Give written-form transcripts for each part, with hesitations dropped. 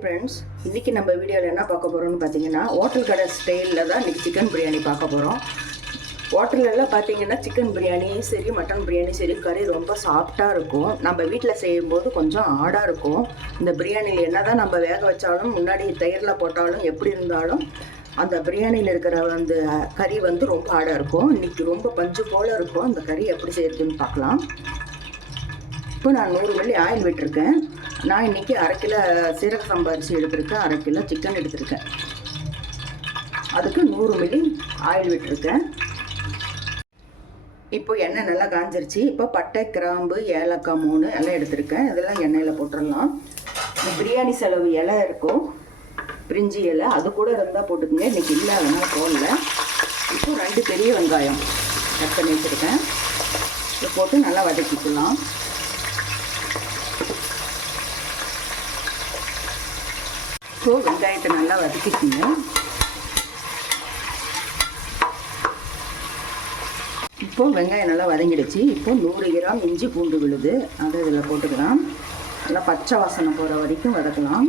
Friends, இன்றைக்கி நம்ம வீடியோவில் என்ன பார்க்க போகிறோம்னு பார்த்தீங்கன்னா, ஹோட்டல் கடை ஸ்டைலில் தான் இன்றைக்கி சிக்கன் பிரியாணி பார்க்க போகிறோம். ஹோட்டலெல்லாம் பார்த்தீங்கன்னா சிக்கன் பிரியாணி சரி, மட்டன் பிரியாணி சரி, கறி ரொம்ப சாஃப்டாக இருக்கும். நம்ம வீட்டில் செய்யும்போது கொஞ்சம் ஆடாக இருக்கும். இந்த பிரியாணியில் என்ன தான் நம்ம வேக வச்சாலும், முன்னாடி தயிரில் போட்டாலும், எப்படி இருந்தாலும் அந்த பிரியாணியில் இருக்கிற அந்த கறி வந்து ரொம்ப ஆடாக இருக்கும். இன்றைக்கி ரொம்ப பஞ்சு போல் இருக்கும். அந்த கறி எப்படி செய்யறதுன்னு பார்க்கலாம். இப்போ நான் 100 மில்லி ஆயில் விட்டுருக்கேன். நான் இன்றைக்கி 1/2 கிலோ சீரக சம்பா அரிசி எடுத்திருக்கேன், 1/2 கிலோ சிக்கன் எடுத்திருக்கேன். அதுக்கு 100 மில்லி ஆயில் விட்டுருக்கேன். இப்போ எண்ணெய் நல்லா காஞ்சிருச்சு. இப்போ பட்டை, கிராம்பு, ஏலக்காய் 3 எல்லாம் எடுத்திருக்கேன். இதெல்லாம் எண்ணெயில் போட்டுடலாம். இந்த பிரியாணி செலவு இலை இருக்கும், பிரிஞ்சி இலை, அது கூட இருந்தால் போட்டுக்கோங்க. இன்றைக்கி இல்லை, அதனால் போடல. இப்போ 2 பெரிய வெங்காயம் கட் பண்ணி வச்சுருக்கேன். இதை போட்டு நல்லா வதக்கிக்கலாம். இப்போ வெங்காயத்தை நல்லா வதக்கிக்கோங்க. இப்போது வெங்காயம் நல்லா வதங்கிடுச்சு. இப்போ 100 கிராம் இஞ்சி பூண்டு விழுது, அதை இதில் போட்டுக்கலாம். நல்லா பச்சை வாசனை போகிற வரைக்கும் வதக்கலாம்.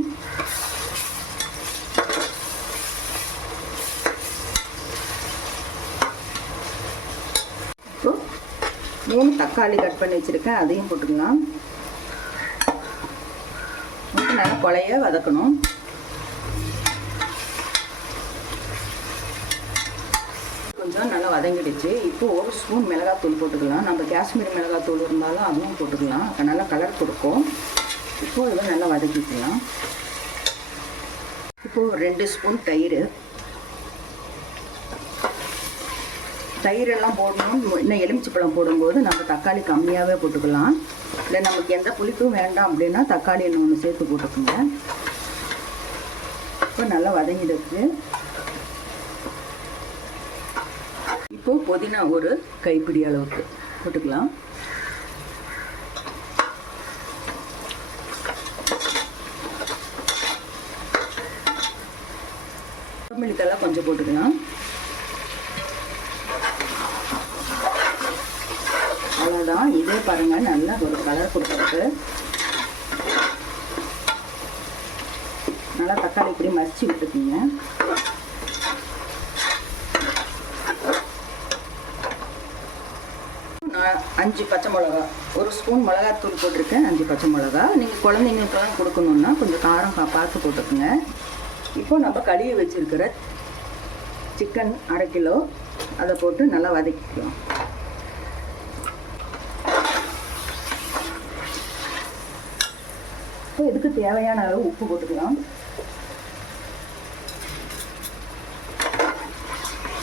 இப்போ 3 தக்காளி கட் பண்ணி வச்சுருக்கேன், அதையும் போட்டுக்கலாம். நல்லா கொலைய வதக்கணும். கொஞ்சம் நல்லா வதங்கிடுச்சு. இப்போ 1 ஸ்பூன் மிளகாத்தூள் போட்டுக்கலாம். நம்ம காஷ்மீரி மிளகாத்தூள் இருந்தாலும் அதுவும் போட்டுக்கலாம், நல்லா கலர் கொடுக்கும். இப்போது இதை நல்லா வதக்கிக்கலாம். இப்போது 2 ஸ்பூன் தயிரெல்லாம் போடணும். இன்னும் எலுமிச்சைப்பழம் போடும்போது நம்ம தக்காளி கம்மியாகவே போட்டுக்கலாம். இல்லை நமக்கு எந்த புளிப்பும் வேண்டாம் அப்படின்னா தக்காளி ஒன்று சேர்த்து போட்டுக்கோங்க. இப்போ நல்லா வதங்கிடுச்சு. இப்போது புதினா 1 கைப்பிடி அளவுக்கு போட்டுக்கலாம். கொத்தமல்லித்தெல்லாம் கொஞ்சம் போட்டுக்கலாம். அவ்வளோதான். இதே பாருங்கள், நல்லா ஒரு கலர் கொடுத்துருக்கு. நல்லா தக்காளி இப்படி மசிச்சு விட்டுக்குங்க. நான் 5 பச்சை மிளகா, 1 ஸ்பூன் மிளகாத்தூள் போட்டிருக்கேன், 5 பச்சை மிளகா. நீங்கள் குழந்தைங்களுக்கெல்லாம் கொடுக்கணுன்னா கொஞ்சம் காரம் பார்த்து போட்டுக்குங்க. இப்போ நம்ம கழுவி வச்சுருக்கிற சிக்கன் 1/2 கிலோ அதை போட்டு நல்லா வதக்கிக்கலாம். இப்போ இதுக்கு தேவையான அளவு உப்பு போட்டுக்கலாம்.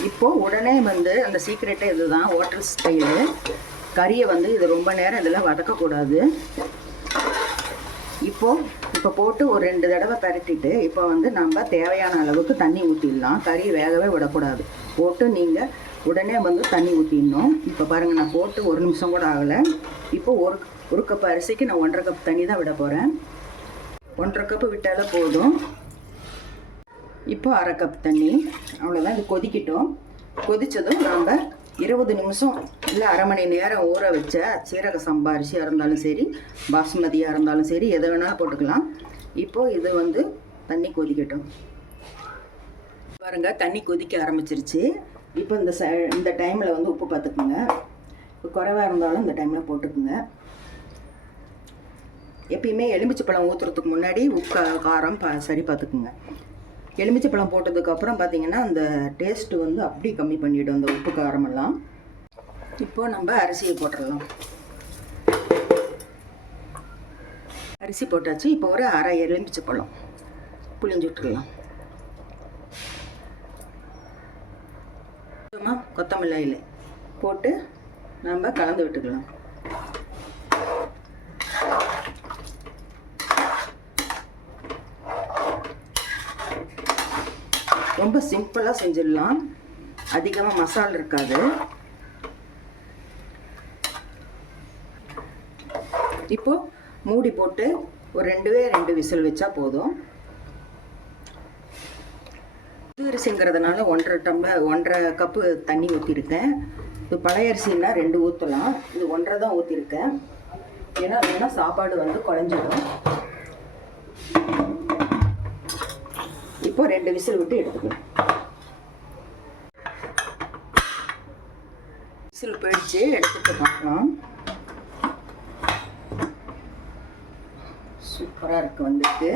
இப்போது உடனே வந்து அந்த சீக்ரெட்டே இதுதான், ஹோட்டல் ஸ்டைலு. கறியை வந்து இது ரொம்ப நேரம் இதில் வதக்கக்கூடாது. இப்போ போட்டு ஒரு 2 தடவை பரட்டிட்டு இப்போ வந்து நம்ம தேவையான அளவுக்கு தண்ணி ஊற்றிடலாம். கறி வேகவே விடக்கூடாது. போட்டு நீங்கள் உடனே வந்து தண்ணி ஊற்றிடணும். இப்போ பாருங்கள், நான் போட்டு 1 நிமிஷம் கூட ஆகலை. இப்போது ஒரு கப் அரிசிக்கு நான் 1/2 கப் தண்ணி தான் விட போகிறேன். 1/2 கப்பு விட்டாலே போதும். இப்போ 1/2 கப் தண்ணி, அவ்வளோதான். இது கொதிக்கட்டும். கொதித்ததும் நாம் 20 நிமிஷம் இல்லை 1/2 மணி நேரம் ஊற வச்ச சீரக சம்பா அரிசியாக இருந்தாலும் சரி, பாசுமதியாக இருந்தாலும் சரி, எதை வேணாலும் போட்டுக்கலாம். இப்போது இது வந்து தண்ணி கொதிக்கட்டும். பாருங்கள், தண்ணி கொதிக்க ஆரம்பிச்சிருச்சு. இப்போ இந்த டைமில் வந்து உப்பு பார்த்துக்குங்க. இப்போ குறைவாக இருந்தாலும் இந்த டைமில் போட்டுக்குங்க. எப்பயுமே எலுமிச்சைப்பழம் ஊற்றுறதுக்கு முன்னாடி உப்பு காரம் சரி பார்த்துக்குங்க. எலுமிச்சைப்பழம் போட்டதுக்கப்புறம் பார்த்திங்கன்னா அந்த டேஸ்ட்டு வந்து அப்படி கம்மி பண்ணிவிடும் அந்த உப்பு காரமெல்லாம். இப்போது நம்ம அரிசியை போட்டுடலாம். அரிசி போட்டாச்சு. இப்போ ஒரு 1/2 எலுமிச்சைப்பழம் புளிஞ்சு விட்டுக்கலாம். கொத்தமல்லி இலை போட்டு நம்ம கலந்து விட்டுக்கலாம். ரொம்ப சிம்பிளாக செஞ்சிடலாம், அதிகமாக மசாலா இருக்காது. இப்போது மூடி போட்டு ஒரு 2 விசில் வச்சா போதும். புது அரிசிங்கிறதுனால 1/2 கப்பு தண்ணி ஊற்றிருக்கேன். இது பழைய அரிசின்னா 2 ஊற்றலாம். இது 1/2 தான் ஊற்றிருக்கேன். ஏன்னா சாப்பாடு வந்து குழஞ்சிடும். இப்போ 2 விசில் விட்டு எடுத்துக்கலாம். விசில் போயிடுச்சு, எடுத்துட்டு பார்க்கலாம். சூப்பராக இருக்குது வந்துட்டு.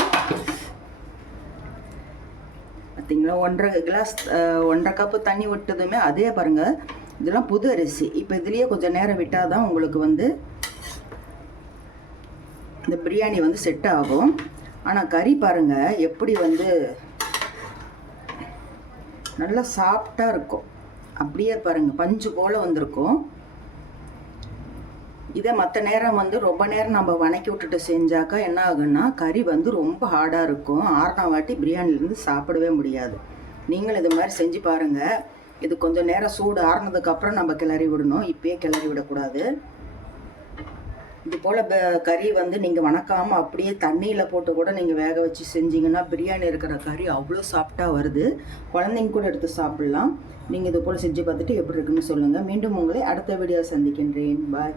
பார்த்தீங்களா, 1.5 கிளாஸ் 1.5 கப்பு தண்ணி விட்டதுமே அதே பாருங்கள். இதெல்லாம் புது அரிசி. இப்போ இதுலேயே கொஞ்சம் நேரம் விட்டால் தான் உங்களுக்கு வந்து இந்த பிரியாணி வந்து செட் ஆகும். ஆனால் கறி பாருங்கள் எப்படி வந்து நல்லா சாஃப்டாக இருக்கும். அப்படியே பாருங்கள் பஞ்சு போல் வந்திருக்கும். இதை மற்ற நேரம் வந்து ரொம்ப நேரம் நம்ம வணக்கி விட்டுட்டு செஞ்சாக்கா என்ன ஆகுன்னா கறி வந்து ரொம்ப ஹார்டாக இருக்கும். 6 வாட்டி பிரியாணிலேருந்து சாப்பிடவே முடியாது. நீங்களும் இது மாதிரி செஞ்சு பாருங்கள். இது கொஞ்சம் நேரம் சூடு ஆறுனதுக்கப்புறம் நம்ம கிளறி விடணும், இப்பயே கிளறி விடக்கூடாது. இது போல் கறி வந்து நீங்கள் வணக்காமல் அப்படியே தண்ணியில் போட்டு கூட நீங்கள் வேக வச்சு செஞ்சிங்கன்னா பிரியாணி இருக்கிற கறி அவ்வளோ சாஃப்டாக வருது. குழந்தைங்க கூட எடுத்து சாப்பிட்லாம். நீங்கள் இது போல் செஞ்சு பார்த்துட்டு எப்படி இருக்குன்னு சொல்லுங்கள். மீண்டும் உங்களை அடுத்த வீடியோ சந்திக்கின்றேன். பாய்.